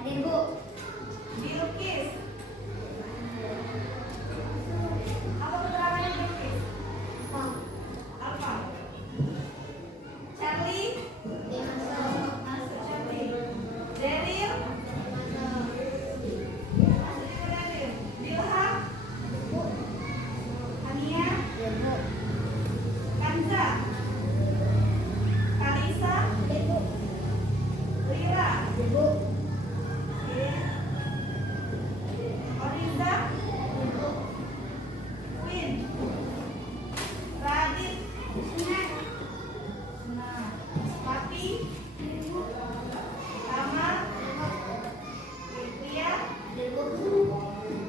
Bilqis. Apa keterangannya Bilqis? Apa? Charlie? Masuk Charlie. Daryl? Masuk juga Daryl. Bilham? Ania? Kanza? Kalisa? Lira? Oriza? Queen? Radit? Nah, Papi? Tama? Pria?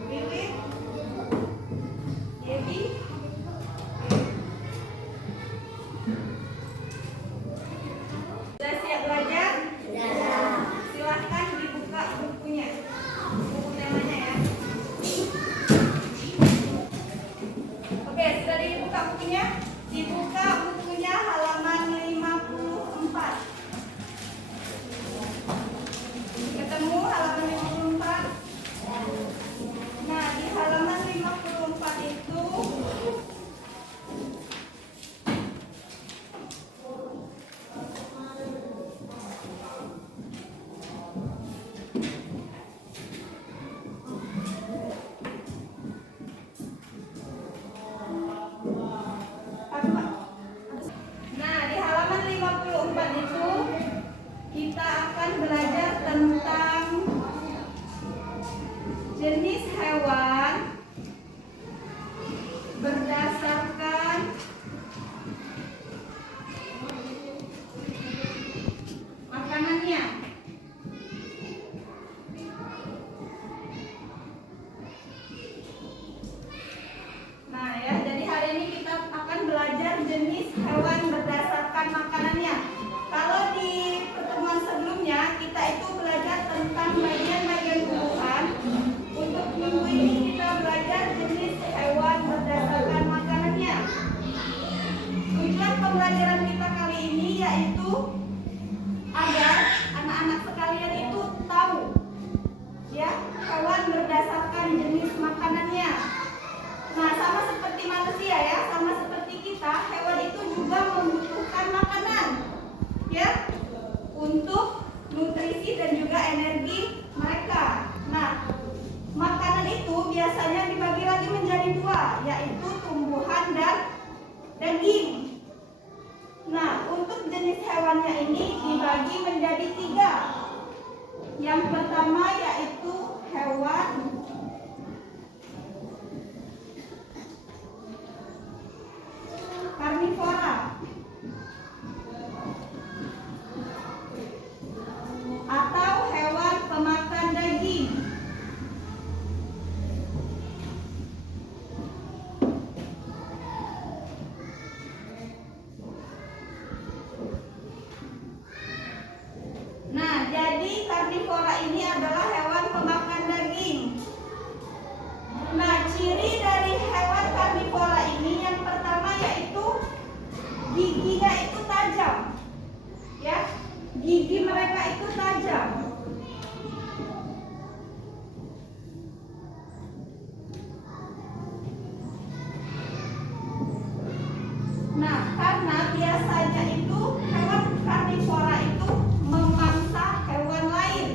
Wiwit? Devi? Sudah siap belajar? Silahkan dibuka bukunya, buku temanya ya. Oke, sudah dibuka bukunya? Dibuka bukunya halaman 54. Ketemu halaman 54? Nah, di halaman 54 itu Nah, di halaman 54 itu kita akan belajar tentang jenis hewan berdasarkan makanannya. Nah ya, jadi hari ini kita akan belajar jenis hewan berdasarkan makanannya. Kalau di pertemuan sebelumnya kita itu belajar tentang bagian-bagian tumbuhan. Untuk minggu ini kita belajar jenis hewan berdasarkan makanannya. Tujuan pembelajaran kita kali ini yaitu agar anak-anak sekalian itu tahu ya hewan berdasarkan jenis makanannya. Nah, sama seperti manusia ya, sama seperti kita, hewan itu juga membutuhkan makanan ya untuk nutrisi dan juga energi mereka. Nah, makanan itu biasanya dibagi lagi menjadi dua, yaitu tumbuhan dan daging. Nah, untuk jenis hewannya ini dibagi menjadi tiga. Yang pertama yaitu hewan karnivora atau hewan pemakan daging. Nah, jadi karnivora ini adalah hewan pemakan daging. Nah, ciri dari hewan karnivora ini yang pertama yaitu giginya itu tajam. Ya, gigi mereka itu tajam. Nah, karena biasanya itu hewan karnivora itu memangsa hewan lain.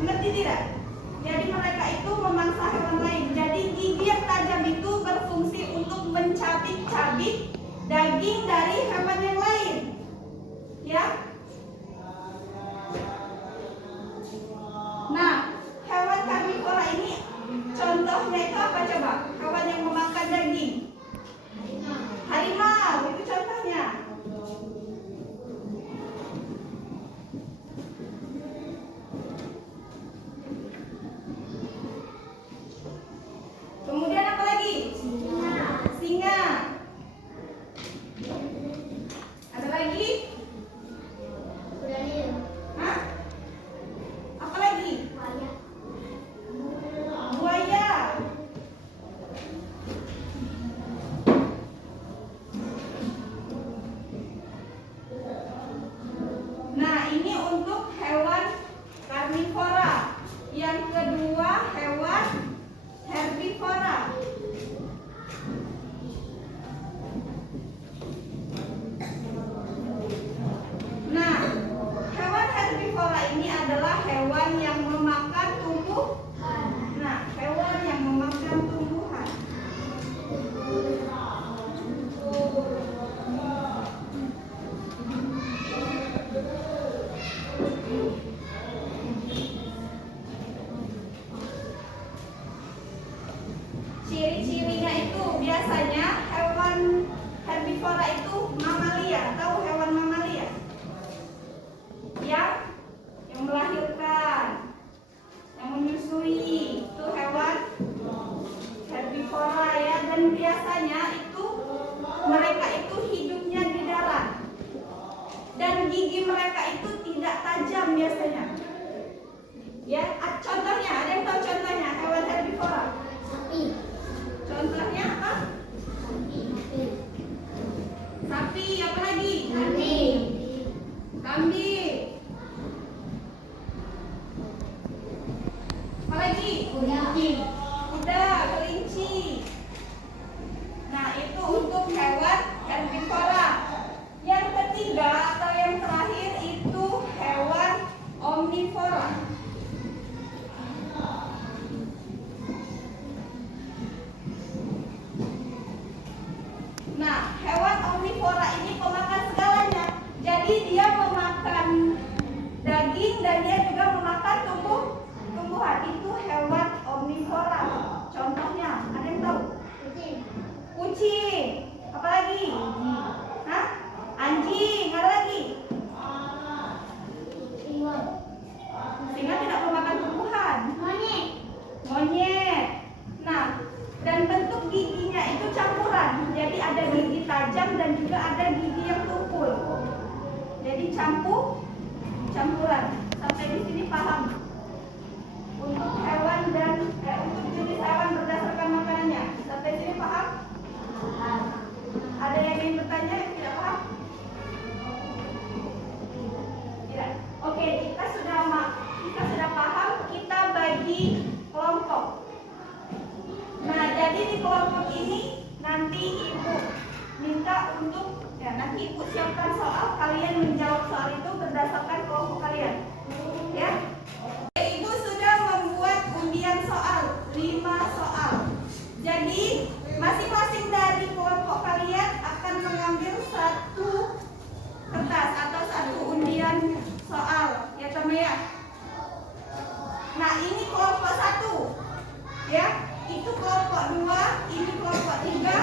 Mengerti tidak? Jadi mereka itu memangsa hewan lain. Jadi gigi yang tajam itu berfungsi untuk mencabik-cabik daging dari hewan yang lain. Ya. Nah, hewan karnivora ini contohnya itu apa coba? Hewan yang memakan daging. Harimau itu contohnya. Kemudian apa lagi? Singa. Ada lagi? karnivora. Yang kedua hewan herbivora. Nah, hewan herbivora ini adalah hewan yang memakan tumbuhan. Nah, hewan yang memakan tumbuhan. Ciri-cirinya itu biasanya hewan herbivora itu mamalia. Tahu hewan mamalia? Yang melahirkan, yang menyusui, itu hewan herbivora ya. Dan biasanya itu mereka itu hidupnya di darat. Dan gigi mereka itu tidak tajam biasanya. Ya, contohnya, ada yang tahu contohnya hewan herbivora? Sapi. Contohnya apa? Sapi, apa lagi? Kambing. Kambing. Apa lagi? Kuda, kelinci. Nah, itu untuk hewan herbivora. Yang ketiga atau yang terakhir itu hewan omnivora. Nah, hewan omnivora ini pemakan segalanya. Jadi dia memakan daging dan dia juga memakan tumbuhan. Itu hewan omnivora. Contohnya, ada yang tahu? Kucing. Apa lagi? Hah? Anjing. Ada lagi? Singa tidak memakan tumbuhan. Monyet. Nah, dan bentuk giginya itu campuran. Jadi ada gigi tajam dan juga ada gigi yang tumpul. Jadi campuran. Sampai di sini paham? Untuk hewan dan untuk jenis hewan berdasarkan makanannya. Sampai sini paham? Ada yang ingin bertanya yang tidak paham? Tidak. Oke, kita sudah paham. Kita bagi kelompok. Nah, jadi di kelompok ini nanti ibu minta untuk nanti ibu siapkan soal, kalian menjawab soal itu berdasarkan kelompok kalian. Ya. Ibu sudah membuat undian soal, 5 soal. Jadi masing-masing dari kelompok kalian akan mengambil 1 kertas atau 1 undian soal, ya teman ya. Nah, ini kelompok 1, ya. Itu kelompok 2, ini kelompok 3,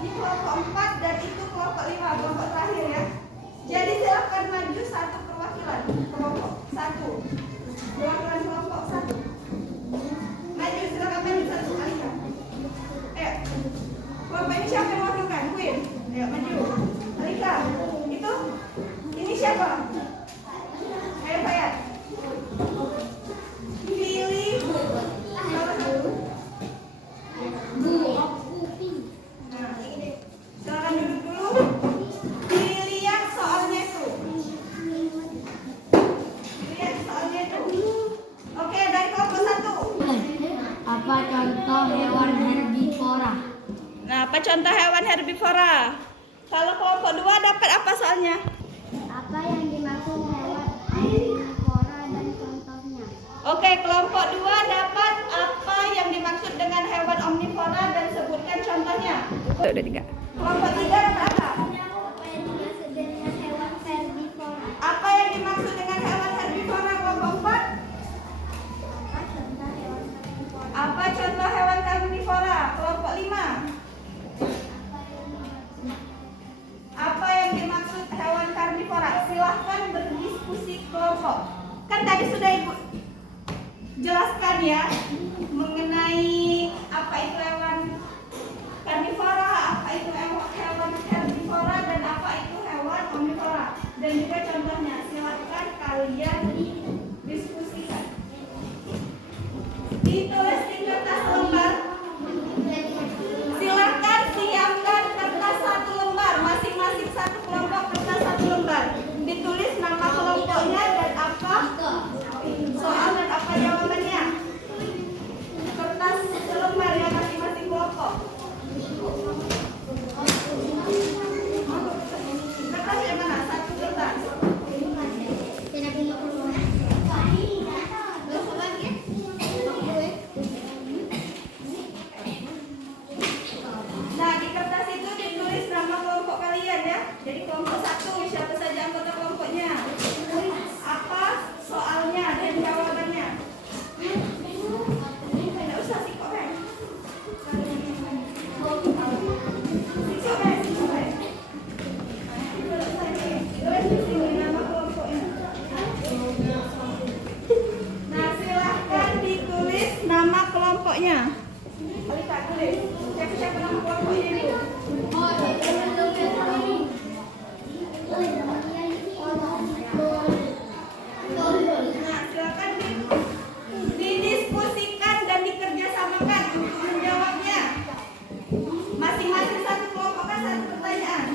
ini kelompok 4, dan itu kelompok 5, kelompok terakhir ya. Jadi silakan maju 1 perwakilan kelompok 1. Perwakilan kelompok 1. Maju, silakan maju 1 kali ya. Ayo. Kelompok ini siapa yang mewakilkan? Queen. Ayo maju. Alika. Itu? Ini siapa? Ayo Fayat. Pilih salah satu. Nah, silakan duduk dulu. Dilihat soalnya itu. Dilihat soalnya itu. Oke, dari kelompok 1. Apa contoh hewan herbivora? Nah, apa contoh hewan herbivora? Kalau kelompok 2 dapat apa soalnya? Apa yang dimaksud hewan herbivora dan contohnya? Oke, kelompok 2 dapat apa yang dimaksud dengan hewan omnivora dan sebutkan contohnya. Udah 3. Kelompok 3 dapat apa? Apa yang dimaksud dengan hewan herbivora? Apa yang dimaksud dengan hewan herbivora kelompok 4? Apa contoh hewan karnivora kelompok 5? Apa yang dimaksud hewan karnivora? Silahkan berdiskusi kelompok. Kan tadi sudah Ibu jelaskan ya mengenai apa itu hewan karnivora, apa itu hewan herbivora, dan apa itu hewan omnivora. Dan juga contohnya, silahkan kalian diskusikan. Ditulis di kertas lembar. Silahkan siapkan kertas 1 lembar, masing-masing 1 kelompok kertas 1 lembar. Ditulis nama kelompoknya dan apa soal kelompoknya? Alika, tulis. Siapa nama kelompoknya itu? Nah, silakan didiskusikan dan dikerjasamakan untuk menjawabnya. Masing-masing satu kelompok kan satu pertanyaan.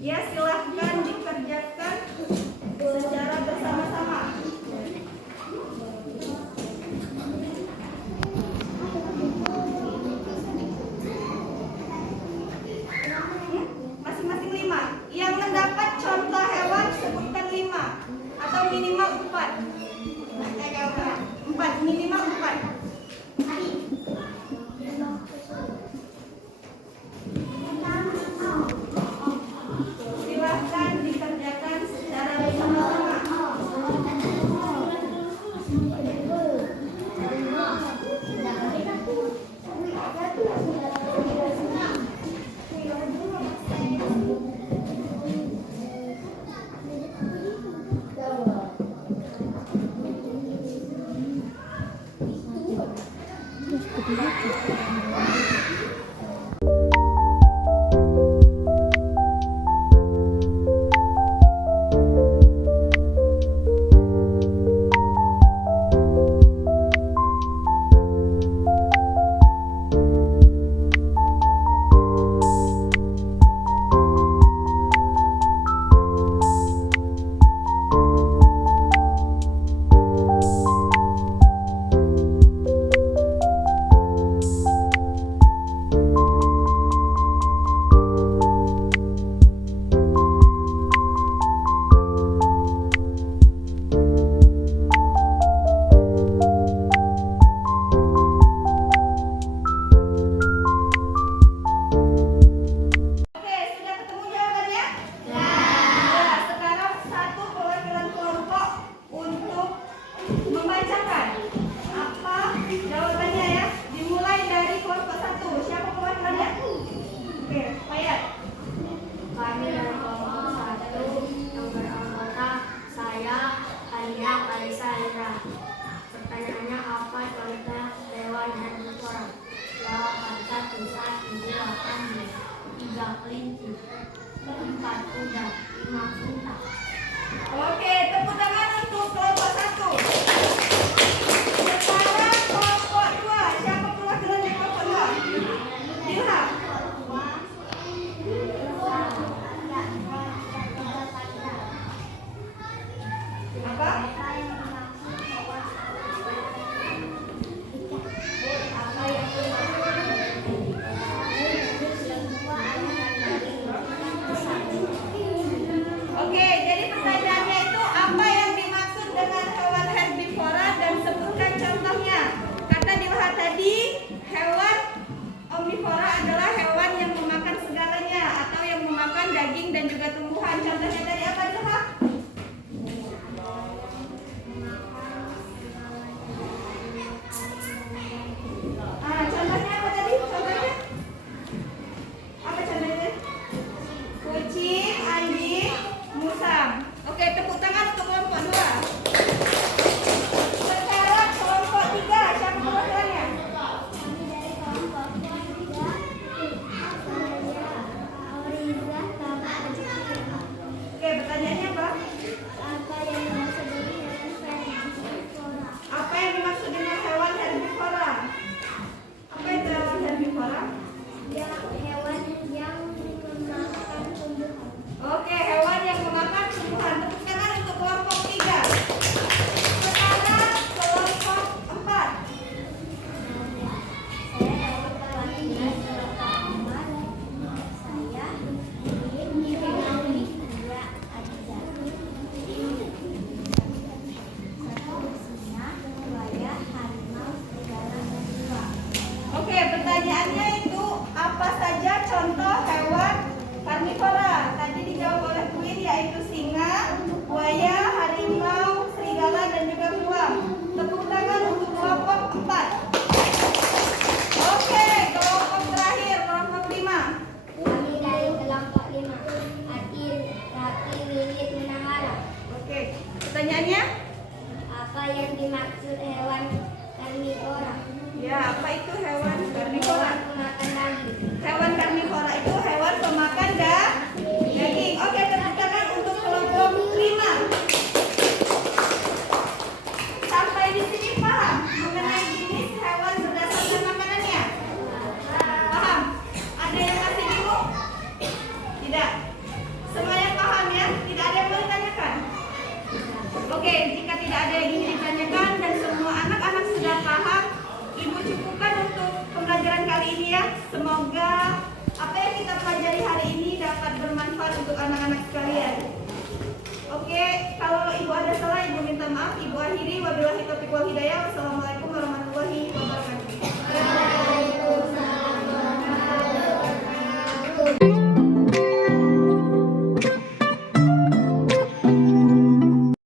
Ya, silahkan dikerjakan secara bersama-sama. Masing-masing 5. Yang mendapat contoh hewan sebutkan 5 atau minimal 4. 4, minimal 4. Silahkan dikerjakan secara bersama-sama. yang dimaksud hewan karnivora. Ya, apa itu hewan karnivora? Pemakan daging. Hewan karnivora itu hewan pemakan daging. Oke, tepuk tangan untuk kelompok 5. Sampai di sini paham mengenai jenis hewan berdasarkan makanannya? Paham? Ada yang masih bingung? Tidak. Semuanya paham ya? Tidak ada yang mau ditanyakan? Oke, jika tidak ada yang ingin ditanyakan dan semua anak-anak sudah paham, Ibu cukupkan untuk pembelajaran kali ini ya. Semoga apa yang kita pelajari hari ini dapat bermanfaat untuk anak-anak sekalian. Oke, kalau Ibu ada salah, Ibu minta maaf. Ibu akhiri. Wabillahi taufiq wal hidayah. Wassalamualaikum.